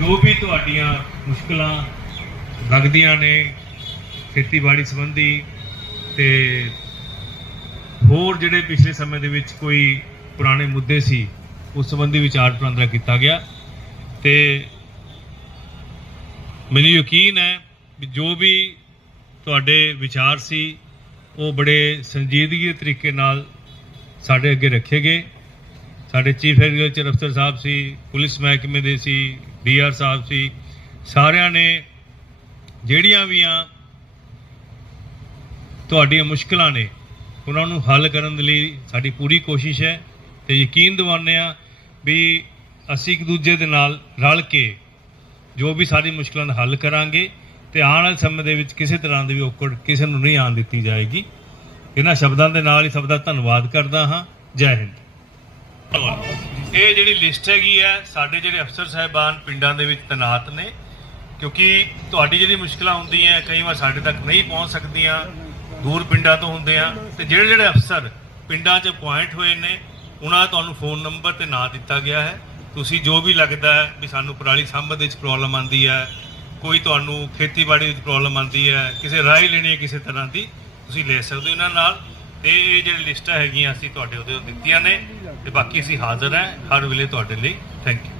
ਜੋ ਵੀ ਤੁਹਾਡੀਆਂ ਮੁਸ਼ਕਲਾਂ ਲੱਗਦੀਆਂ ਨੇ ਖੇਤੀਬਾੜੀ ਸੰਬੰਧੀ ਤੇ ਹੋਰ ਜਿਹੜੇ ਪਿਛਲੇ ਸਮੇਂ ਦੇ ਵਿੱਚ ਕੋਈ ਪੁਰਾਣੇ ਮੁੱਦੇ ਸੀ, ਉਸ ਸੰਬੰਧੀ ਵਿਚਾਰ ਵਟਾਂਦਰਾ ਕੀਤਾ ਗਿਆ ਤੇ ਮੈਨੂੰ ਯਕੀਨ ਹੈ ਵੀ ਜੋ ਵੀ ਤੁਹਾਡੇ ਵਿਚਾਰ ਸੀ, ਉਹ ਬੜੇ ਸੰਜੀਦਗੀ ਦੇ ਤਰੀਕੇ ਨਾਲ ਸਾਡੇ ਅੱਗੇ ਰੱਖੇ ਗਏ। ਸਾਡੇ ਚੀਫ ਐਗਰੀਕਲਚਰ ਅਫਸਰ ਸਾਹਿਬ ਸੀ, ਪੁਲਿਸ ਮਹਿਕਮੇ ਦੇ ਸੀ ਡੀਆਰ ਸਾਹਿਬ ਸੀ, ਸਾਰਿਆਂ ਨੇ ਜਿਹੜੀਆਂ ਵੀ ਆ ਤੁਹਾਡੀਆਂ ਮੁਸ਼ਕਲਾਂ ਨੇ, ਉਹਨਾਂ ਨੂੰ ਹੱਲ ਕਰਨ ਦੇ ਲਈ ਸਾਡੀ ਪੂਰੀ ਕੋਸ਼ਿਸ਼ ਹੈ ਤੇ ਯਕੀਨ ਦਿਵਾਉਂਦੇ ਆ ਵੀ ਅਸੀਂ ਇੱਕ ਦੂਜੇ ਦੇ ਨਾਲ ਰਲ ਕੇ ਜੋ ਵੀ ਸਾਡੀ ਮੁਸ਼ਕਲਾਂ ਦਾ ਹੱਲ ਕਰਾਂਗੇ ਤੇ ਆਉਣ ਵਾਲੇ ਸਮੇਂ ਦੇ ਵਿੱਚ ਕਿਸੇ ਤਰ੍ਹਾਂ ਦੀ ਵੀ ਔਕੜ ਕਿਸੇ ਨੂੰ ਨਹੀਂ ਆਉਣ ਦਿੱਤੀ ਜਾਏਗੀ। ਇਹਨਾਂ ਸ਼ਬਦਾਂ ਦੇ ਨਾਲ ਹੀ ਸਭ ਦਾ ਧੰਨਵਾਦ ਕਰਦਾ ਹਾਂ। ਜੈ ਹਿੰਦ। ਇਹ ਜਿਹੜੀ ਲਿਸਟ ਹੈਗੀ ਹੈ, ਸਾਡੇ ਜਿਹੜੇ ਅਫਸਰ ਸਾਹਿਬਾਨ ਪਿੰਡਾਂ ਦੇ ਵਿੱਚ ਤੈਨਾਤ ਨੇ, ਕਿਉਂਕਿ ਤੁਹਾਡੀ ਜਿਹੜੀ ਮੁਸ਼ਕਲਾਂ ਹੁੰਦੀਆਂ, ਕਈ ਵਾਰ ਸਾਡੇ ਤੱਕ ਨਹੀਂ ਪਹੁੰਚ ਸਕਦੀਆਂ, ਦੂਰ ਪਿੰਡਾਂ ਤੋਂ ਹੁੰਦੇ ਆ, ਤੇ ਜਿਹੜੇ ਜਿਹੜੇ ਅਫਸਰ ਪਿੰਡਾਂ 'ਚ ਪੁਆਇੰਟ ਹੋਏ ਨੇ, ਉਹਨਾਂ ਦਾ ਤੁਹਾਨੂੰ ਫੋਨ ਨੰਬਰ ਤੇ ਨਾਂ ਦਿੱਤਾ ਗਿਆ ਹੈ। ਤੁਸੀਂ ਜੋ ਵੀ ਲੱਗਦਾ ਹੈ ਵੀ ਸਾਨੂੰ ਪਰਾਲੀ ਸੰਬੰਧ ਵਿੱਚ ਪ੍ਰੋਬਲਮ ਆਂਦੀ ਹੈ, ਕੋਈ ਤੁਹਾਨੂੰ ਖੇਤੀਬਾੜੀ ਵਿੱਚ ਪ੍ਰੋਬਲਮ ਆਂਦੀ ਹੈ, ਕਿਸੇ ਰਾਏ ਲੈਣੀ ਹੈ ਕਿਸੇ ਤਰ੍ਹਾਂ ਦੀ, ਤੁਸੀਂ ਲੈ ਸਕਦੇ ਹੋ ਇਹਨਾਂ ਨਾਲ। ਤੇ ਇਹ ਜਿਹੜੀ ਲਿਸਟਾਂ ਹੈਗੀਆਂ ਅਸੀਂ ਤੁਹਾਡੇ ਉਹਦੇ ਦਿੱਤੀਆਂ ਨੇ ਤੇ ਬਾਕੀ ਅਸੀਂ ਹਾਜ਼ਰ ਹਾਂ ਹਰ ਵੇਲੇ ਤੁਹਾਡੇ ਲਈ। Thank you